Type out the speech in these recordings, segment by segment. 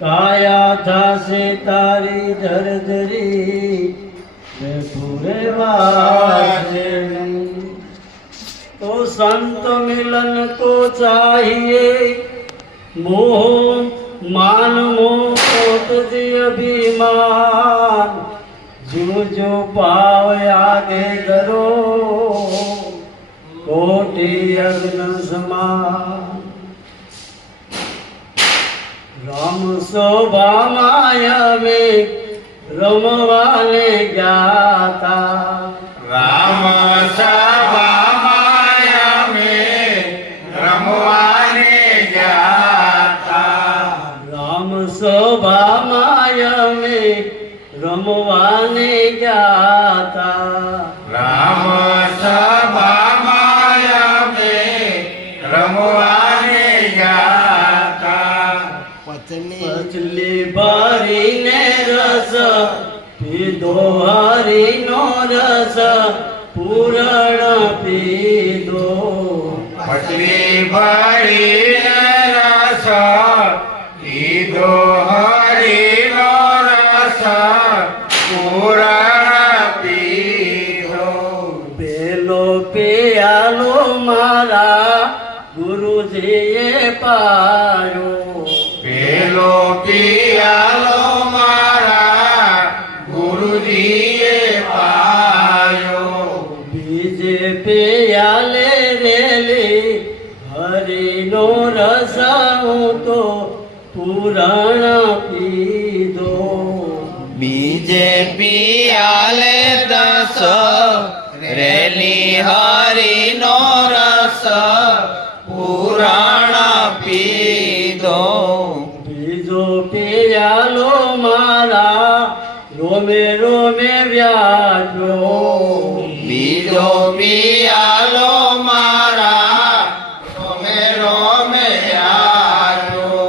કાયા થાશે તારી ધરધરી પૂરે વાસે तो संत मिलन को चाहिए मोह मान मोह अभिमान जो जो पाव आगे करो कोटि अग्न समान राम शोभा माया में रमवाने गाता राम शोभा माया में रमवाने जाता राम शोभा माया में रमवाने गाता राम शोभा माया में रमवाने जाता पचली बारी ने रस पीधो हरी नो रस पूरण पीधो पचली भरी रस पीधो हरि नो रस पूरण पीधो पेलो पियालो मारा गुरुजीए पायो पेलो पियालो मारा गुरुजीए पायो बीजे पियाले रेली हरि नो रस तो पुराण पीधो बीजे पियाले दस रेली हरि नो रस पुराण पीधो बीजो पियालो मारा रोमे रोमे व्याजो बीजो पियालो मारा रोमे रोमे आयो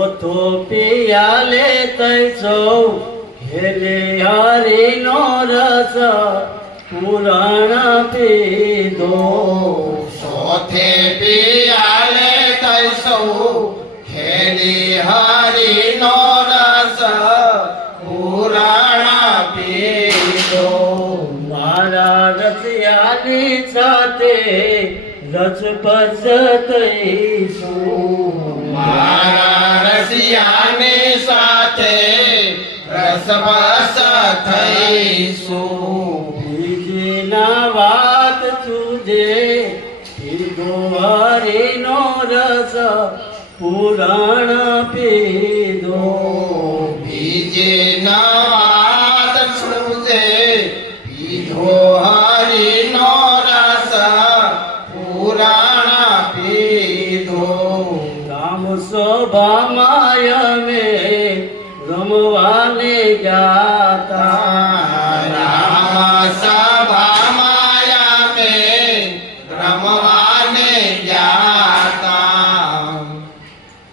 ओथो पियाले तैसो हेले हरि नो रस पुराण पीधो सोथे पियाले तैसो खेली हरि नो रस पुराण पीधो मारा रसियाली साथे रसपस तैसो मारा रसियाने साथे रसबस थईसु बीजी ना વાત तुझे पीधो हरि नो रस पुराण पीधो बीजे नाद सुजे पीधो हरि नो रस पुराण पीधो राम शोभा माया में रमवाने गाता राम सभा माया में रमवाने जाता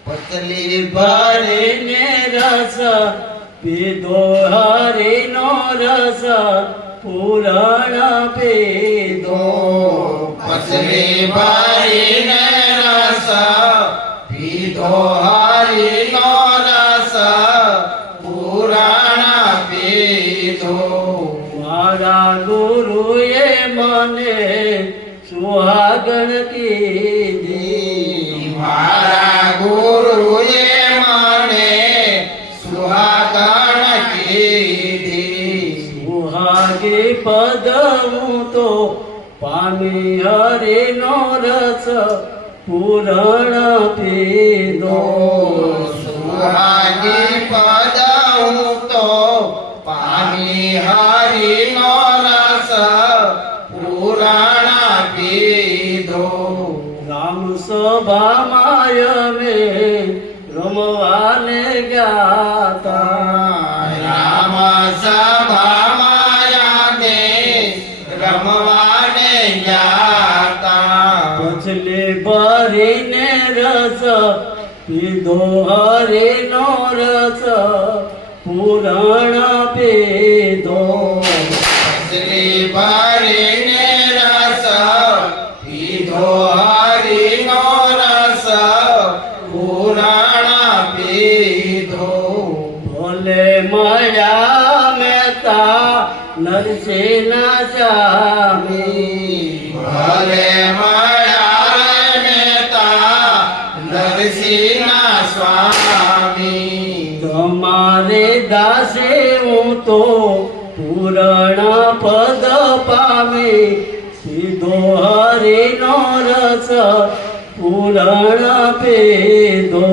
पतली भरे ने रस पीधो हरि नो रस पुराण पीधो पतली भरी ने रस पीधो हरि नो रस पुराण पीधो मारा गुरुए मने सुहागण कीधी मारा गुरुए मने सुहागण कीधी सुहागी पद हूँ तो पामी हरि नो रस पुराण पीधो सुहागी पद तो पानी हरि नो रस पुराण पीधो राम शोभा माया में रमवाने गाता राम सभा माया में रमवाने जाता पछले बरी ने रस पीधो हरि नो रस पुराण पीधो श्री भरी ने रस पीधो हरि नो रस पूरा પૂરણ પીધો ભલે મળ્યા મહેતા નરસિંહના સ્વામી ભલે મળ્યા નેતા નરસિંહના સ્વામી તમારે દાસે હું તો પૂરણ પદ પામી સીધો હરિનો રસ પૂરણ પીધો